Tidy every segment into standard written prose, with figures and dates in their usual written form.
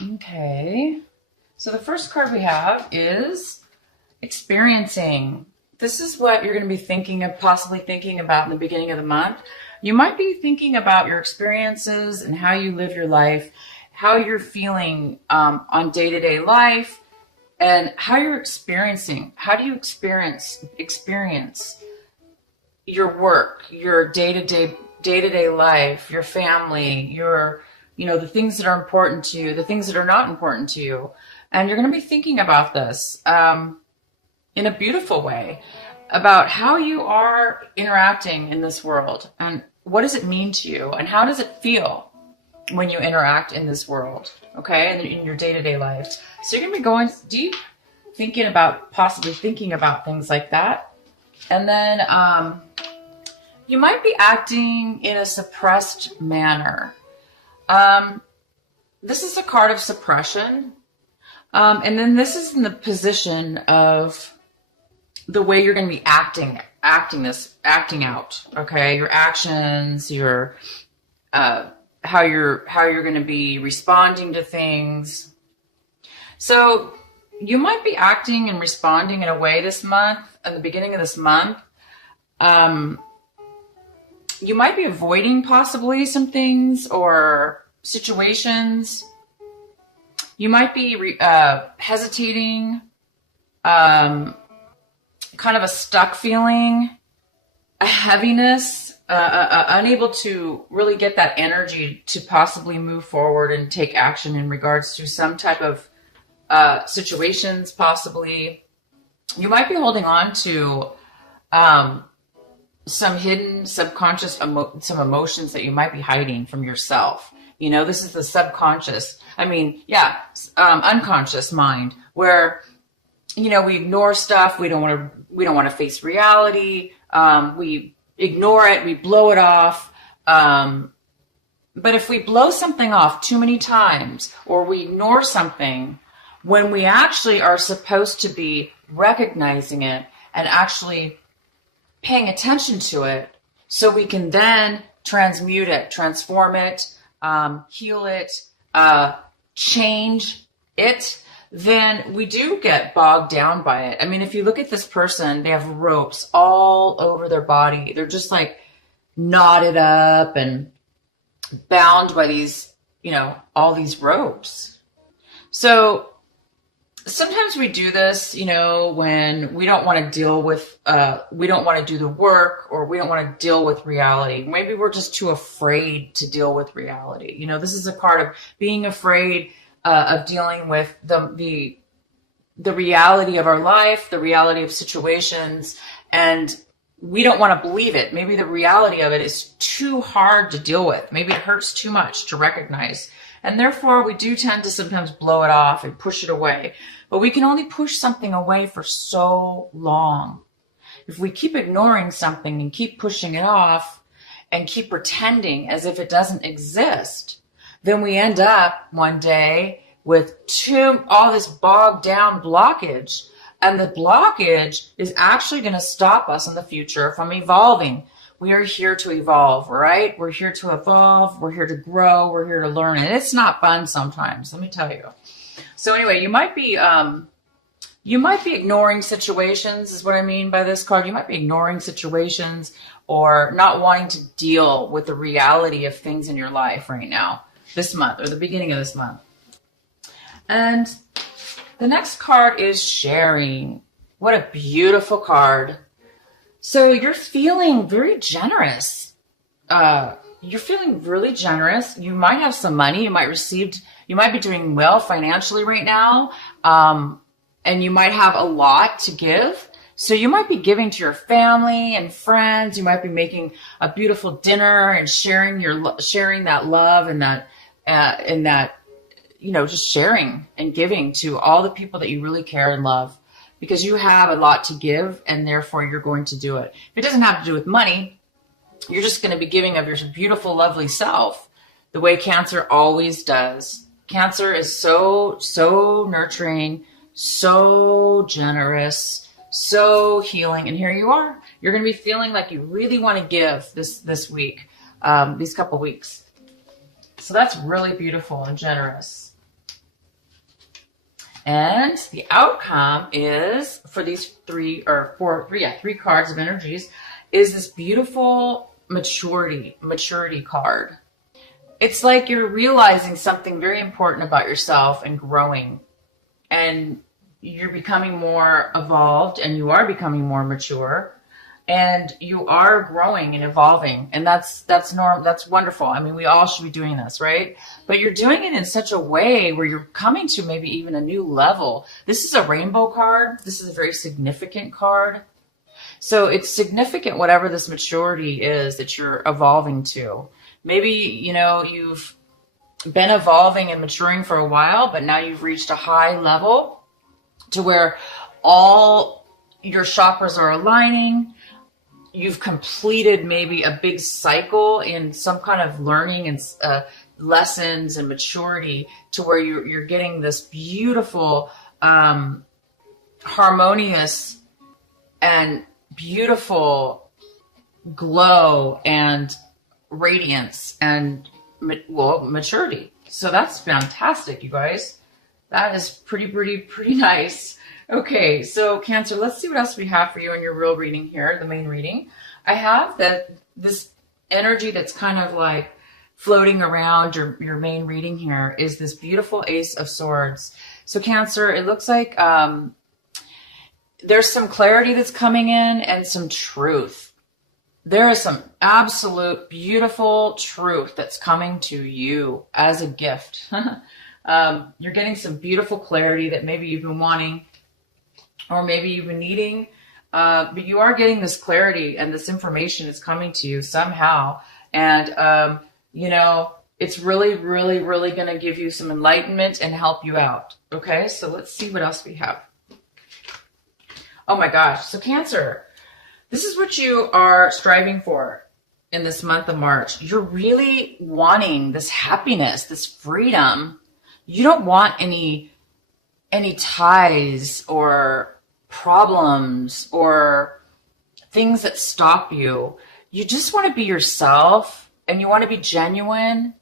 Okay. So the first card we have is experiencing. This is what you're going to be thinking of, possibly thinking about in the beginning of the month. You might be thinking about your experiences and how you live your life, how you're feeling on day-to-day life, and how you're experiencing. How do you experience your work, your day-to-day life, your family, your the things that are important to you, the things that are not important to you. And you're going to be thinking about this in a beautiful way, about how you are interacting in this world and what does it mean to you and how does it feel when you interact in this world, okay, and in your day-to-day life. So you're going to be going deep, possibly thinking about things like that. And then you might be acting in a suppressed manner. This is a card of suppression. And then this is in the position of the way you're going to be acting out. Okay. Your actions, your, how you're going to be responding to things. So you might be acting and responding in a way this month, at the beginning of this month. You might be avoiding possibly some things or situations. You might be hesitating, kind of a stuck feeling, a heaviness, unable to really get that energy to possibly move forward and take action in regards to some type of situations, possibly. You might be holding on to some hidden subconscious some emotions that you might be hiding from yourself. This is the subconscious. Unconscious mind, where we ignore stuff. We don't want to face reality. We ignore it. We blow it off. But if we blow something off too many times, or we ignore something, when we actually are supposed to be recognizing it and actually paying attention to it, so we can then transmute it, transform it, heal it, change it, then we do get bogged down by it. I mean, if you look at this person, they have ropes all over their body. They're just like knotted up and bound by these, all these ropes. So sometimes we do this, when we don't want to deal with, we don't want to do the work, or we don't want to deal with reality. Maybe we're just too afraid to deal with reality. This is a card of being afraid of dealing with the reality of our life, the reality of situations, and we don't want to believe it. Maybe the reality of it is too hard to deal with. Maybe it hurts too much to recognize. And therefore, we do tend to sometimes blow it off and push it away. But we can only push something away for so long. If we keep ignoring something and keep pushing it off and keep pretending as if it doesn't exist, then we end up one day with all this bogged down blockage. And the blockage is actually going to stop us in the future from evolving. We are here to evolve, right? We're here to evolve. We're here to grow. We're here to learn. And it's not fun sometimes, let me tell you. So anyway, you might be ignoring situations, is what I mean by this card. You might be ignoring situations or not wanting to deal with the reality of things in your life right now, this month, or the beginning of this month. And the next card is sharing. What a beautiful card. So you're feeling very generous. You're feeling really generous. You might have some money. You might be doing well financially right now. And you might have a lot to give. So you might be giving to your family and friends. You might be making a beautiful dinner and sharing that love and that, just sharing and giving to all the people that you really care and love. Because you have a lot to give, and therefore you're going to do it. If it doesn't have to do with money, you're just going to be giving of your beautiful, lovely self, the way Cancer always does. Cancer is so nurturing, so generous, so healing. And here you are. You're going to be feeling like you really want to give this week, these couple weeks. So that's really beautiful and generous. And the outcome is for these three cards of energies is this beautiful maturity card. It's like you're realizing something very important about yourself and growing, and you're becoming more evolved, and you are becoming more mature, and you are growing and evolving, and that's wonderful. I mean, we all should be doing this, right? But you're doing it in such a way where you're coming to maybe even a new level. This is a rainbow card. This is a very significant card. So it's significant, whatever this maturity is that you're evolving to. Maybe, you've been evolving and maturing for a while, but now you've reached a high level to where all your chakras are aligning. You've completed maybe a big cycle in some kind of learning and lessons and maturity, to where you're getting this beautiful, harmonious and beautiful glow and radiance and maturity. So that's fantastic, you guys. That is pretty nice. Okay, so Cancer, let's see what else we have for you in your real reading here, the main reading. I have this energy that's kind of like floating around your main reading here is this beautiful Ace of Swords. So Cancer, it looks like there's some clarity that's coming in and some truth. There is some absolute beautiful truth that's coming to you as a gift. You're getting some beautiful clarity that maybe you've been wanting, or maybe you've been needing, but you are getting this clarity, and this information is coming to you somehow. And, it's really going to give you some enlightenment and help you out. Okay, so let's see what else we have. Oh my gosh. So Cancer, this is what you are striving for in this month of March. You're really wanting this happiness, this freedom. You don't want any ties or problems or things that stop you. You just want to be yourself, and you want to be genuine,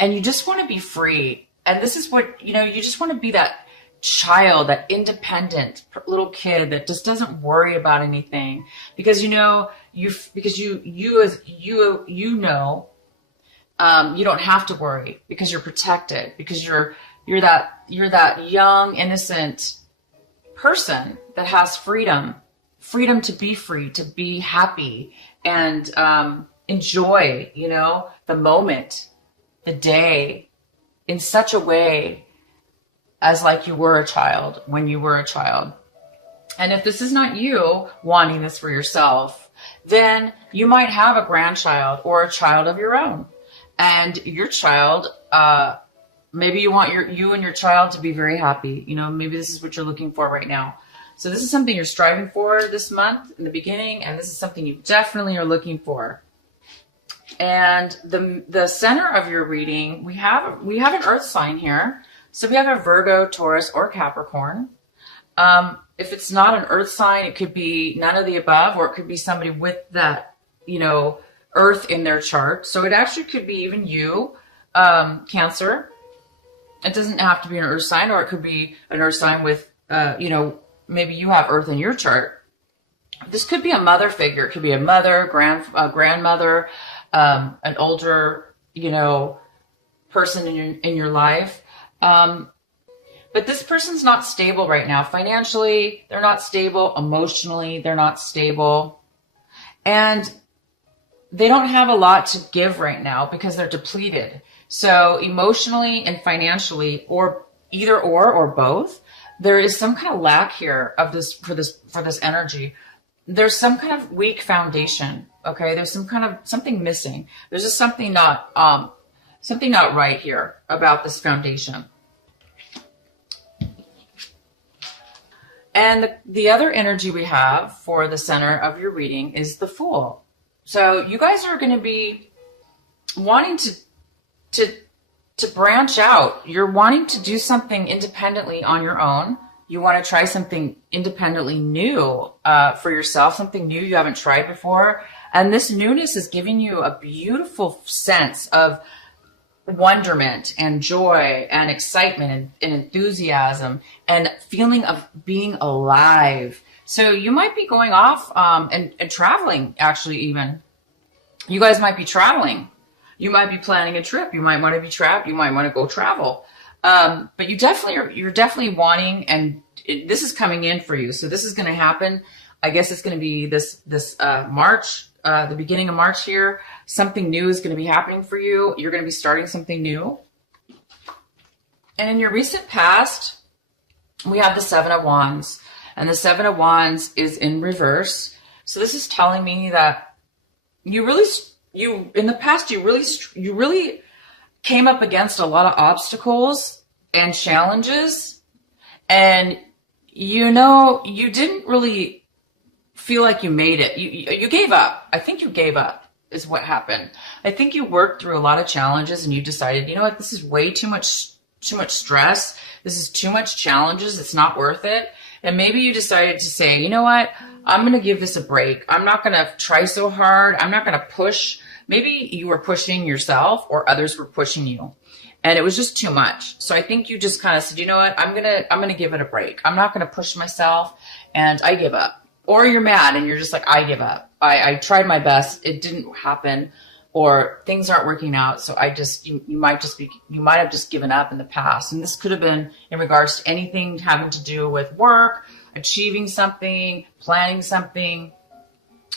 and you just want to be free. And this is what, you just want to be that child, that independent little kid that just doesn't worry about anything, because you don't have to worry, because you're protected, because you're that young, innocent person that has freedom to be free, to be happy, and enjoy, the moment, the day, in such a way as like you were a child when you were a child. And if this is not you wanting this for yourself, then you might have a grandchild or a child of your own. And your child, maybe you want you and your child to be very happy. Maybe this is what you're looking for right now. So this is something you're striving for this month in the beginning, and this is something you definitely are looking for. And the center of your reading, we have an earth sign here. So we have a Virgo, Taurus, or Capricorn. If it's not an earth sign, it could be none of the above, or it could be somebody with that, earth in their chart. So it actually could be even you, Cancer. It doesn't have to be an earth sign, or it could be an earth sign with, maybe you have earth in your chart. This could be a mother figure. It could be a mother, grandmother, an older, person in your life. But this person's not stable right now. Financially, they're not stable. Emotionally, they're not stable. And they don't have a lot to give right now because they're depleted. So emotionally and financially, or either or both, there is some kind of lack here of this for this energy. There's some kind of weak foundation. Okay. There's something missing. There's just something not right here about this foundation. And the other energy we have for the center of your reading is the Fool. So you guys are going to be wanting to branch out. You're wanting to do something independently on your own. You want to try something independently new for yourself, something new you haven't tried before. And this newness is giving you a beautiful sense of wonderment and joy and excitement and enthusiasm and feeling of being alive. So you might be going off and traveling, actually. Even you guys might be traveling. You might be planning a trip. You might want to be trapped. You might want to go travel. But you're definitely wanting, and this is coming in for you. So this is going to happen. I guess it's going to be this March, the beginning of March here. Something new is going to be happening for you. You're going to be starting something new. And in your recent past, we have the Seven of Wands, and the Seven of Wands is in reverse. So this is telling me that in the past, you really came up against a lot of obstacles and challenges, and you didn't really feel like you made it. You gave up. I think you gave up is what happened. I think you worked through a lot of challenges and you decided, you know what, this is way too much stress. This is too much challenges. It's not worth it. And maybe you decided to say, you know what, I'm going to give this a break. I'm not going to try so hard. I'm not going to push. Maybe you were pushing yourself or others were pushing you and it was just too much. So I think you just kind of said, you know what, I'm going to give it a break. I'm not going to push myself, and I give up. Or you're mad and you're just like, I give up. I tried my best. It didn't happen, or things aren't working out. So you might have just given up in the past. And this could have been in regards to anything having to do with work, achieving something, planning something,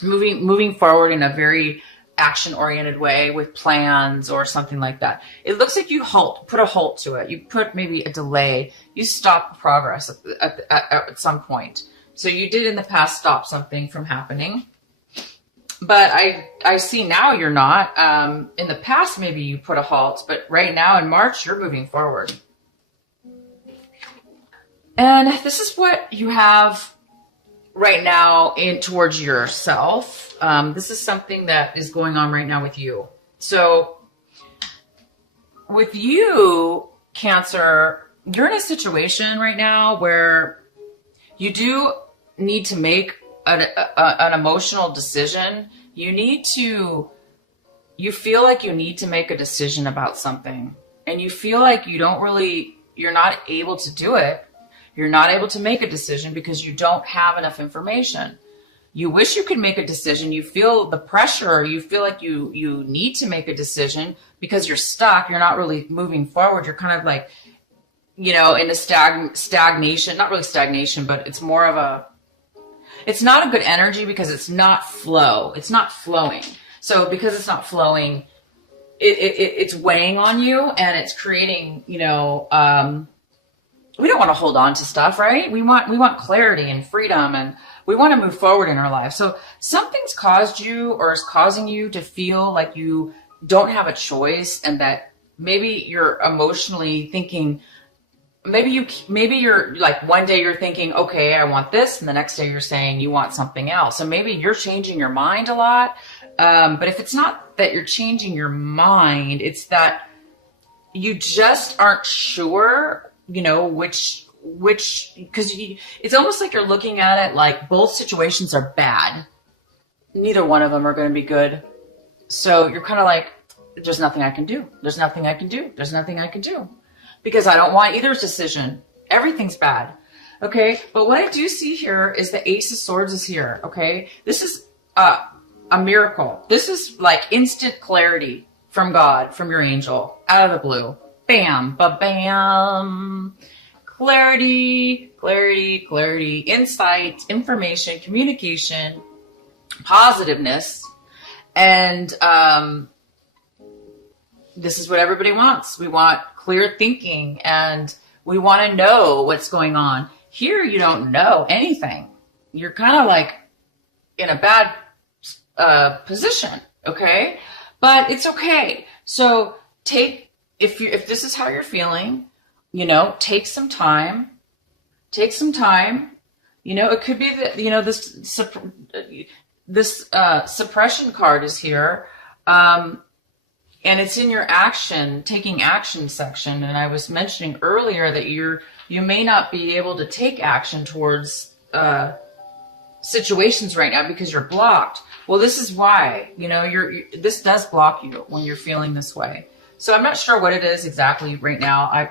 moving forward in a very action-oriented way with plans or something like that. It looks like you put a halt to it. You put maybe a delay. You stop progress at some point. So you did in the past stop something from happening. But I see now you're not. In the past, maybe you put a halt, but right now in March, you're moving forward. And this is what you have right now towards yourself. This is something that is going on right now with you. So with you, Cancer, you're in a situation right now where you do need to make an emotional decision. You feel like you need to make a decision about something, and you feel like you're not able to do it. You're not able to make a decision because you don't have enough information. You wish you could make a decision. You feel the pressure. You feel like you need to make a decision because you're stuck. You're not really moving forward. You're kind of like, in a stagnation, not really stagnation, but it's more of it's not a good energy because it's not flow. It's not flowing. So because it's not flowing, it's weighing on you, and it's creating, we don't want to hold on to stuff, right? We want clarity and freedom, and we want to move forward in our life. So something's caused you or is causing you to feel like you don't have a choice, and that maybe you're emotionally thinking, maybe you're like, one day you're thinking, okay, I want this. And the next day you're saying you want something else. So maybe you're changing your mind a lot. But if it's not that you're changing your mind, it's that you just aren't sure, which, because it's almost like you're looking at it like both situations are bad. Neither one of them are going to be good. So you're kind of like, there's nothing I can do. There's nothing I can do. There's nothing I can do. Because I don't want either decision. Everything's bad. Okay. But what I do see here is the Ace of Swords is here. Okay. This is a miracle. This is like instant clarity from God, from your angel, out of the blue. Bam, ba-bam. Clarity, clarity, clarity, insight, information, communication, positiveness. And this is what everybody wants. We want clear thinking, and we want to know what's going on. Here, you don't know anything. You're kind of like in a bad position, okay? But it's okay. So if this is how you're feeling, take some time. Take some time. It could be that, this suppression card is here. And it's in your taking action section. And I was mentioning earlier that you may not be able to take action towards situations right now because you're blocked. Well, this is why, this does block you when you're feeling this way. So I'm not sure what it is exactly right now.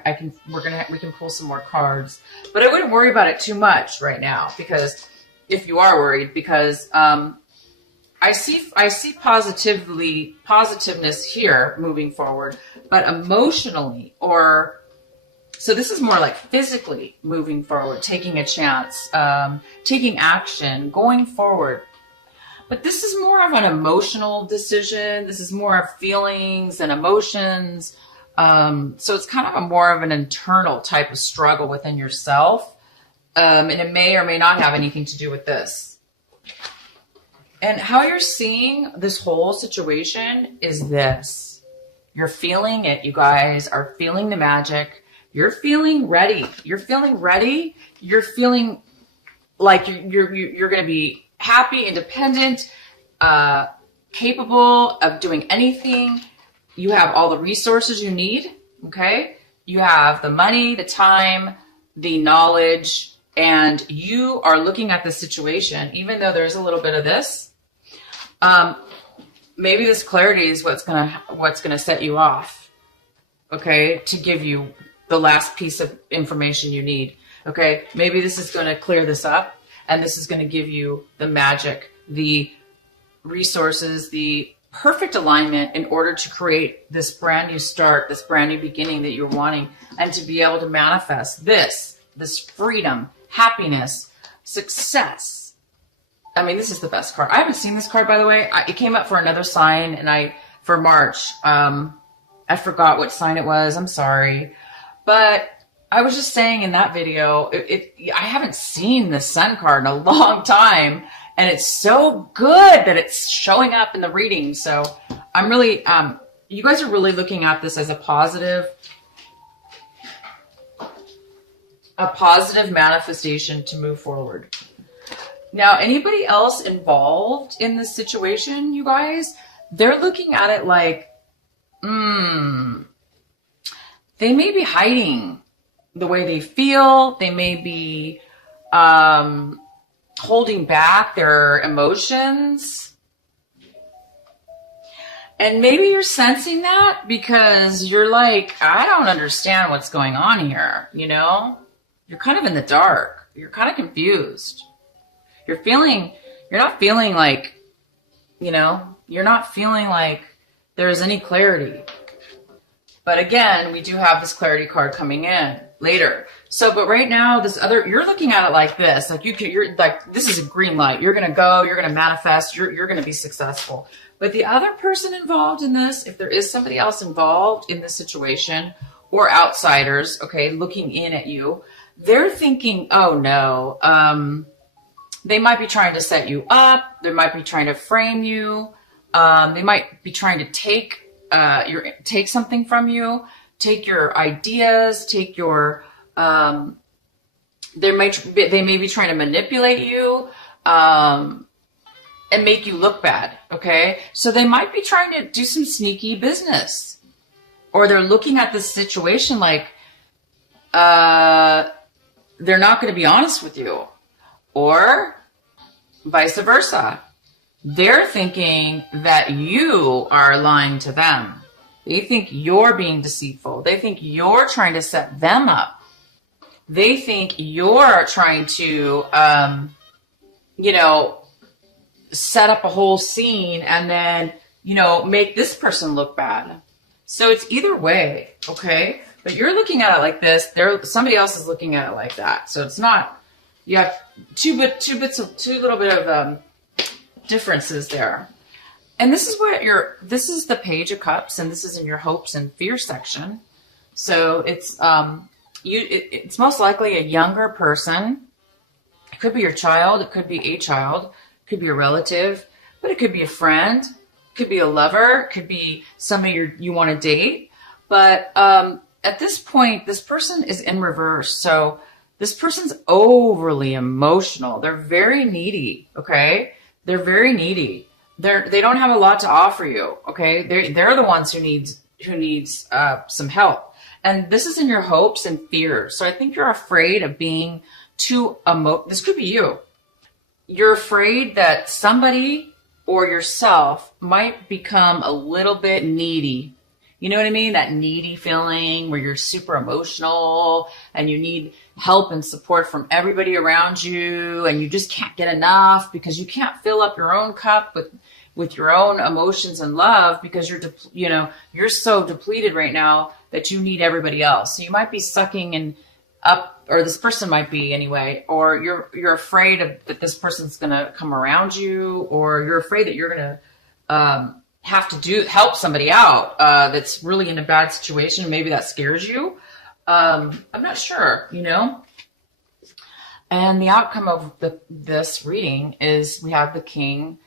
We can pull some more cards, but I wouldn't worry about it too much right now, because if you are worried, because I see positiveness here moving forward, but emotionally, or so this is more like physically moving forward, taking a chance, taking action, going forward. But this is more of an emotional decision. This is more of feelings and emotions. So it's kind of more of an internal type of struggle within yourself. And it may or may not have anything to do with this. And how you're seeing this whole situation is this. You're feeling it. You guys are feeling the magic. You're feeling ready. You're feeling ready. You're feeling like you're going to be happy, independent, capable of doing anything. You have all the resources you need, okay? You have the money, the time, the knowledge, and you are looking at the situation, even though there's a little bit of this. Maybe this clarity is what's gonna set you off, okay, to give you the last piece of information you need, okay? Maybe this is gonna clear this up, and this is going to give you the magic, the resources, the perfect alignment in order to create this brand new start, this brand new beginning that you're wanting, and to be able to manifest this freedom, happiness, success. I mean, this is the best card. I haven't seen this card, by the way. It came up for another sign, and for March. I forgot what sign it was. I'm sorry. But I was just saying in that video, I haven't seen the Sun card in a long time, and it's so good that it's showing up in the reading. So I'm really, you guys are really looking at this as a positive manifestation to move forward. Now, anybody else involved in this situation, you guys, they're looking at it like, they may be hiding the way they feel. They may be holding back their emotions. And maybe you're sensing that because you're like, I don't understand what's going on here, you know? You're kind of in the dark. You're kind of confused. You're not feeling like, you know, you're not feeling like there's any clarity. But again, we do have this clarity card coming in later. So, but right now, you're looking at it like this, like you're like, this is a green light. You're going to go, you're going to manifest, you're going to be successful. But the other person involved in this, if there is somebody else involved in this situation or outsiders, okay, looking in at you, they're thinking, oh no, they might be trying to set you up. They might be trying to frame you. They might be trying to take something from you, take your ideas, take your, they may be trying to manipulate you, and make you look bad. Okay. So they might be trying to do some sneaky business, or they're looking at this situation like, they're not going to be honest with you, or vice versa. They're thinking that you are lying to them. They think you're being deceitful. They think you're trying to set them up. They think you're trying to, set up a whole scene and then, make this person look bad. So it's either way, okay? But you're looking at it like this. Somebody else is looking at it like that. So it's not, you have two little bit of differences there. And this is this is the Page of Cups, and this is in your hopes and fear section. So it's it's most likely a younger person. It could be your child, it could be a child, it could be a relative, but it could be a friend, it could be a lover, it could be somebody you want to date. But at this point, this person is in reverse. So this person's overly emotional. They're very needy, okay? They're very needy. They don't have a lot to offer you, okay? They're the ones who needs some help. And this is in your hopes and fears. So I think you're afraid of being too this could be you. You're afraid that somebody or yourself might become a little bit needy. You know what I mean? That needy feeling where you're super emotional and you need help and support from everybody around you, and you just can't get enough because you can't fill up your own cup with your own emotions and love, because you're so depleted right now that you need everybody else. So you might be sucking and up, or this person might be anyway, or you're afraid that this person's going to come around you, or you're afraid that you're going to have to help somebody out that's really in a bad situation. Maybe that scares you. I'm not sure, And the outcome of this reading is we have the King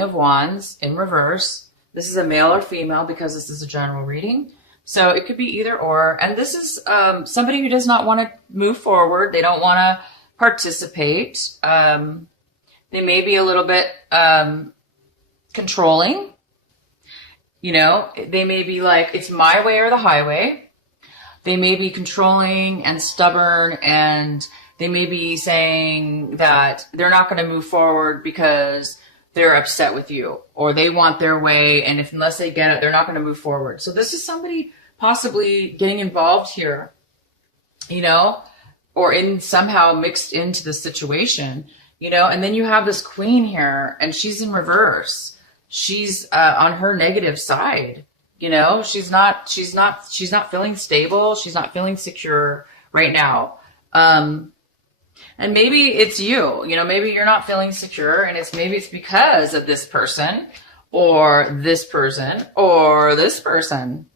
of Wands in reverse. This is a male or female because this is a general reading. So it could be either or. And this is somebody who does not want to move forward. They don't want to participate. They may be a little bit controlling. They may be like, it's my way or the highway. They may be controlling and stubborn, and they may be saying that they're not going to move forward because they're upset with you, or they want their way, and unless they get it, they're not going to move forward. So this is somebody possibly getting involved here, or somehow mixed into the situation, and then you have this Queen here, and she's in reverse. She's on her negative side. She's not feeling stable. She's not feeling secure right now. And maybe it's you, maybe you're not feeling secure, and maybe it's because of this person or this person or this person.